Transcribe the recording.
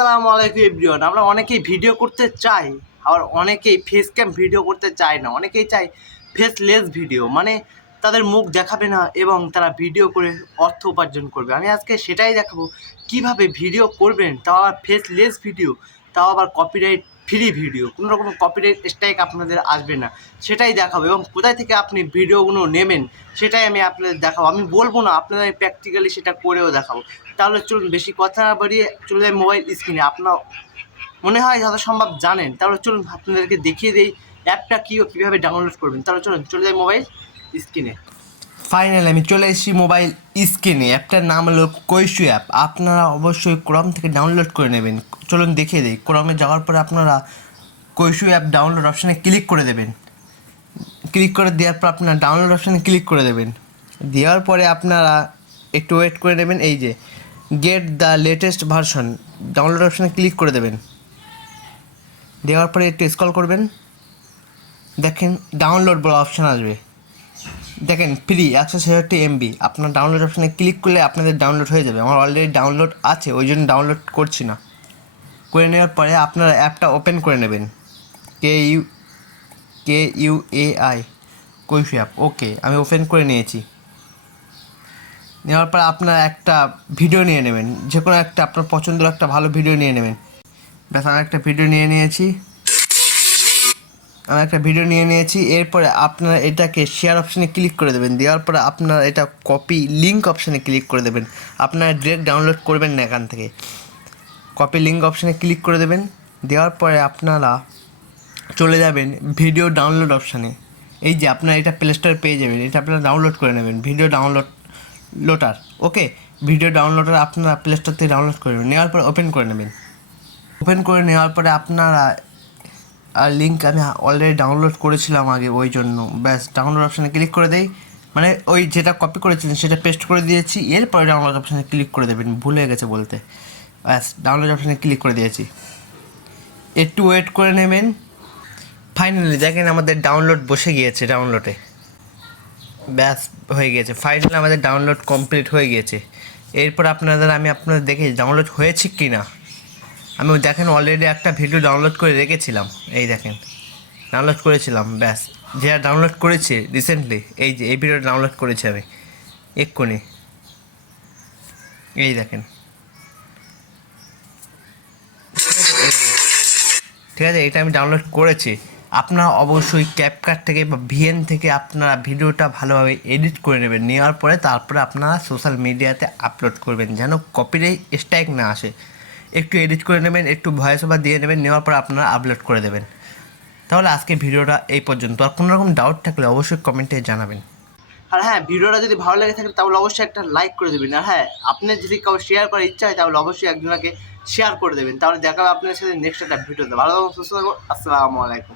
আসসালামু আলাইকুম এভরিওয়ান। আমরা অনেকেই ভিডিও করতে চাই, আবার অনেকেই ফেস ক্যাম ভিডিও করতে চায় না। অনেকেই চায় ফেসলেস ভিডিও, মানে তাদের মুখ দেখাবে না এবং তারা ভিডিও করে অর্থ উপার্জন করবে। আমি আজকে সেটাই দেখাবো কিভাবে ভিডিও করবেন, তাও আবার ফেসলেস ভিডিও, তাও আবার কপিরাইট ফ্রি ভিডিও, কোনো রকম কপিরাইট স্ট্রাইক আপনাদের আসবে না, সেটাই দেখাবো। এবং কোথায় থেকে আপনি ভিডিওগুলো নেবেন সেটাই আমি আপনাদের দেখাবো। আমি বলবো না, আপনাদের প্র্যাকটিক্যালি সেটা করেও দেখাবো। তাহলে চলুন বেশি কথা না বাড়িয়ে চলে যায় মোবাইল স্ক্রিনে। আপনার মনে হয় যত সম্ভব জানেন, তাহলে চলুন আপনাদেরকে দেখিয়ে দিই অ্যাপটা কী ও কীভাবে ডাউনলোড করবেন। তাহলে চলুন চলে যায় মোবাইল স্ক্রিনে। ফাইনালি আমি চলে এসেছি মোবাইল স্ক্রিনে। অ্যাপটার নাম হলো কৈশু অ্যাপ। আপনারা অবশ্যই ক্রোম থেকে ডাউনলোড করে নেবেন। চলুন দেখিয়ে দিই। ক্রোমে যাওয়ার পরে আপনারা কৈশু অ্যাপ ডাউনলোড অপশানে ক্লিক করে দেবেন। ক্লিক করে দেওয়ার পর আপনারা ডাউনলোড অপশানে ক্লিক করে দেবেন। দেওয়ার পরে আপনারা একটু ওয়েট করে নেবেন। এই যে get the latest version, download অপশানে ক্লিক করে দেবেন। দেওয়ার পরে একটু স্ক্রল করবেন, দেখেন ডাউনলোড বলে অপশান আসবে। দেখেন ফ্রি 166 MB। আপনার ডাউনলোড অপশানে ক্লিক করলে আপনাদের ডাউনলোড হয়ে যাবে। আমার অলরেডি ডাউনলোড আছে, ওই জন্য ডাউনলোড করছি না। করে নেওয়ার পরে আপনারা অ্যাপটা ওপেন করে নেবেন। KUAI কৈশু app. ওকে, আমি ওপেন করে নিয়েছি। নেওয়ার পর আপনারা একটা ভিডিও নিয়ে নেবেন, যে কোনো একটা আপনার পছন্দের একটা ভালো ভিডিও নিয়ে নেবেন। ব্যাস, আমি একটা ভিডিও নিয়ে নিয়েছি। এরপরে আপনারা এটাকে শেয়ার অপশানে ক্লিক করে দেবেন। দেওয়ার পরে আপনারা এটা কপি লিঙ্ক অপশানে ক্লিক করে দেবেন। আপনারা ডিরেক্ট ডাউনলোড করবেন না এখান থেকে, কপি লিঙ্ক অপশানে ক্লিক করে দেবেন। দেওয়ার পরে আপনারা চলে যাবেন ভিডিও ডাউনলোড অপশানে। এই যে আপনারা এটা প্লে স্টোরে পেয়ে যাবেন, এটা আপনারা ডাউনলোড করে নেবেন। Video downloader. Okay, video downloader আপনারা প্লে স্টোর থেকে ডাউনলোড করে নেবেন। নেওয়ার পর ওপেন করে নেবেন। ওপেন করে নেওয়ার পরে আপনারা লিঙ্ক আমি অলরেডি ডাউনলোড করেছিলাম আগে, ওই জন্য ব্যাস ডাউনলোড অপশানে ক্লিক করে দেই। মানে ওই যেটা কপি করেছিলেন সেটা পেস্ট করে দিয়েছি। এরপরে ডাউনলোড অপশানে ক্লিক করে দেবেন, ভুলে গেছে বলতে। ব্যাস ডাউনলোড অপশানে ক্লিক করে দিয়েছি। একটু ওয়েট করে নেবেন। ফাইনালি দেখেন আমাদের ডাউনলোড বসে গিয়েছে ডাউনলোডে। ব্যাস হয়ে গিয়েছে, ফাইনালি আমাদের ডাউনলোড কমপ্লিট হয়ে গিয়েছে। এরপর আমি আপনাদের দেখে ডাউনলোড হয়েছে কি না। আমি দেখেন অলরেডি একটা ভিডিও ডাউনলোড করে রেখেছিলাম, এই দেখেন ডাউনলোড করেছিলাম। ব্যাস, যেটা ডাউনলোড করেছি রিসেন্টলি, এই যে এই ভিডিওটা ডাউনলোড করেছি আমি এক্ষুনি, এই দেখেন। ঠিক আছে, এটা আমি ডাউনলোড করেছি। আপনারা অবশ্যই ক্যাপকাট থেকে বা ভিএন থেকে আপনারা ভিডিওটা ভালোভাবে এডিট করে নেবেন। নেওয়ার পরে তারপরে আপনারা সোশ্যাল মিডিয়াতে আপলোড করবেন, যেন কপিরাইট স্ট্রাইক না আসে। একটু এডিট করে নেবেন, একটু ভয়েস ওভার দিয়ে নেবেন, নেওয়ার পর আপনারা আপলোড করে দেবেন। তাহলে আজকে ভিডিওটা এই পর্যন্ত। আর কোনো রকম ডাউট থাকলে অবশ্যই কমেন্টে জানাবেন। আর হ্যাঁ, ভিডিওটা যদি ভালো লেগে থাকে তাহলে অবশ্যই একটা লাইক করে দেবেন। আর হ্যাঁ, আপনার যদি কাউ শেয়ার করার ইচ্ছা হয় তাহলে অবশ্যই একজনকে শেয়ার করে দেবেন। তাহলে দেখা হবে আপনার সাথে নেক্সট একটা ভিডিওতে। ভালো থাকুন, সুস্থ থাকুন। আসসালামু আলাইকুম।